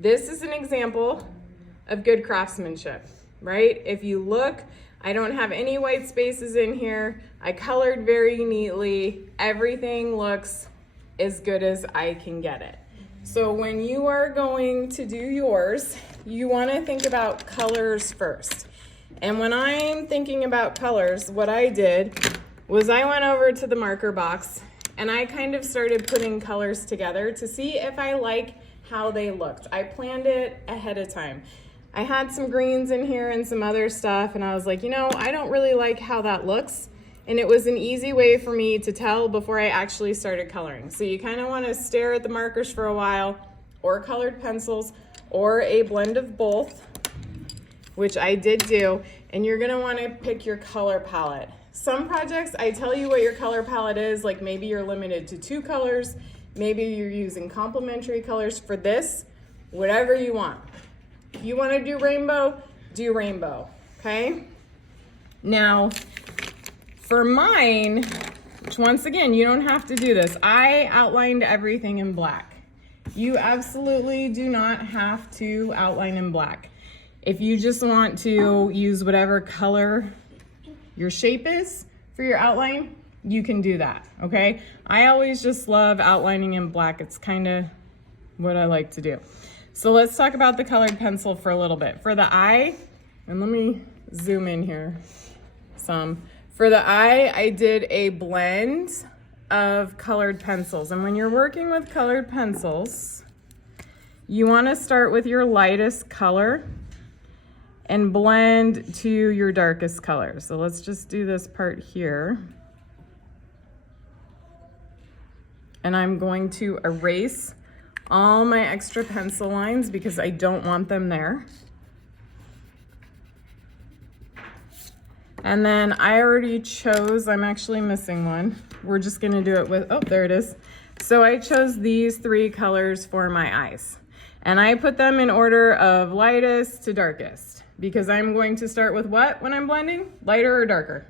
This is an example of good craftsmanship, right? If you look, I don't have any white spaces in here. I colored very neatly. Everything looks as good as I can get it. So when you are going to do yours, you want to think about colors first. And when I'm thinking about colors, what I did was I went over to the marker box and I kind of started putting colors together to see if I like how they looked. I planned it ahead of time. I had some greens in here and some other stuff, and I was like, you know, I don't really like how that looks. And it was an easy way for me to tell before I actually started coloring. So you kind of want to stare at the markers for a while, or colored pencils, or a blend of both, which I did do, and you're going to want to pick your color palette. Some projects, I tell you what your color palette is, like maybe you're limited to 2 colors, maybe you're using complementary colors. For this, whatever you want. If you want to do rainbow, okay? Now, for mine, which once again, you don't have to do this. I outlined everything in black. You absolutely do not have to outline in black. If you just want to use whatever color your shape is for your outline, you can do that, okay? I always just love outlining in black. It's kind of what I like to do. So let's talk about the colored pencil for a little bit. For the eye, and let me zoom in here some. For the eye, I did a blend of colored pencils. And when you're working with colored pencils, you want to start with your lightest color and blend to your darkest color. So let's just do this part here. And I'm going to erase all my extra pencil lines because I don't want them there. And then I already chose, I'm actually missing one. We're just gonna do it with, oh, there it is. So I chose these 3 colors for my eyes. And I put them in order of lightest to darkest because I'm going to start with what when I'm blending? Lighter or darker?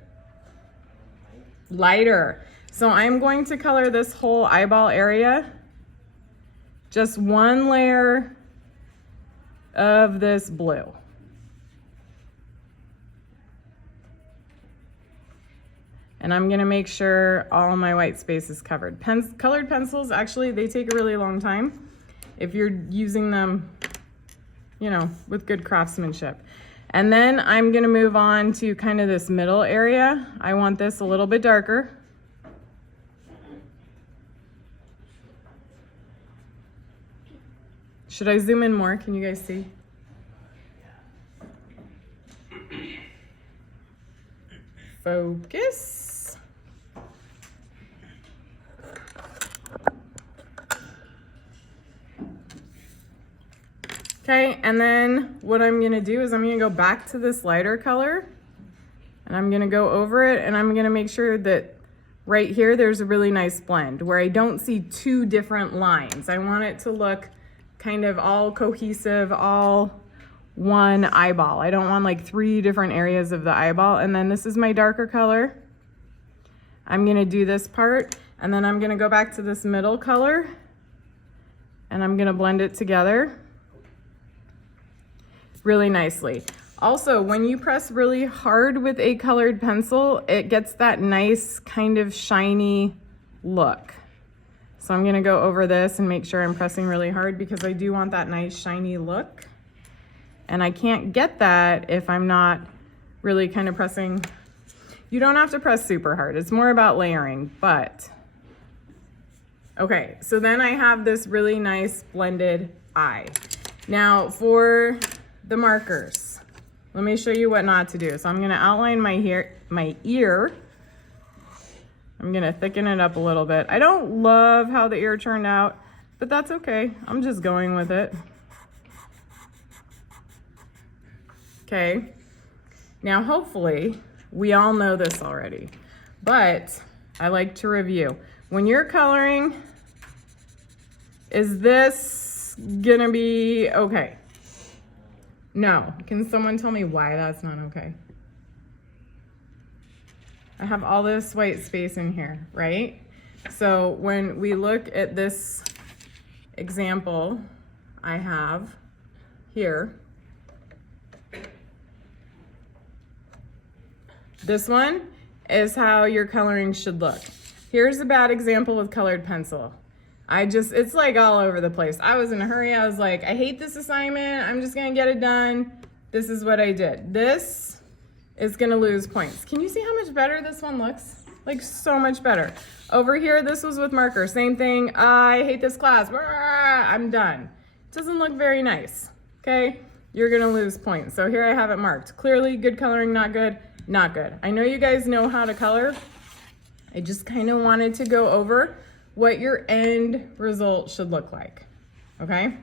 Lighter. So I'm going to color this whole eyeball area. Just 1 layer of this blue. And I'm gonna make sure all my white space is covered. Colored pencils, actually, they take a really long time if you're using them, you know, with good craftsmanship. And then I'm gonna move on to kind of this middle area. I want this a little bit darker. Should I zoom in more? Can you guys see? Focus. Okay, and then what I'm gonna do is I'm gonna go back to this lighter color and I'm gonna go over it and I'm gonna make sure that right here there's a really nice blend where I don't see 2 different lines. I want it to look kind of all cohesive, all one eyeball. I don't want like 3 different areas of the eyeball. And then this is my darker color. I'm gonna do this part and then I'm gonna go back to this middle color and I'm gonna blend it together really nicely. Also, when you press really hard with a colored pencil, it gets that nice kind of shiny look. So I'm gonna go over this and make sure I'm pressing really hard because I do want that nice shiny look. And I can't get that if I'm not really kind of pressing. You don't have to press super hard. It's more about layering, but. Okay, so then I have this really nice blended eye. Now for the markers, let me show you what not to do. So I'm gonna outline my ear. I'm gonna thicken it up a little bit. I don't love how the ear turned out, but that's okay. I'm just going with it. Okay, now hopefully we all know this already, but I like to review. When you're coloring, is this gonna be okay? No. Can someone tell me why that's not okay? I have all this white space in here, right? So when we look at this example, I have here. This one is how your coloring should look. Here's a bad example with colored pencil. It's like all over the place. I was in a hurry. I was like, I hate this assignment. I'm just gonna get it done. This is what I did. This is gonna lose points. Can you see how much better this one looks? Like so much better. Over here, this was with marker. Same thing. I hate this class. I'm done. It doesn't look very nice, okay? You're gonna lose points. So here I have it marked. Clearly, good coloring, not good, not good. I know you guys know how to color. I just kind of wanted to go over what your end result should look like, okay?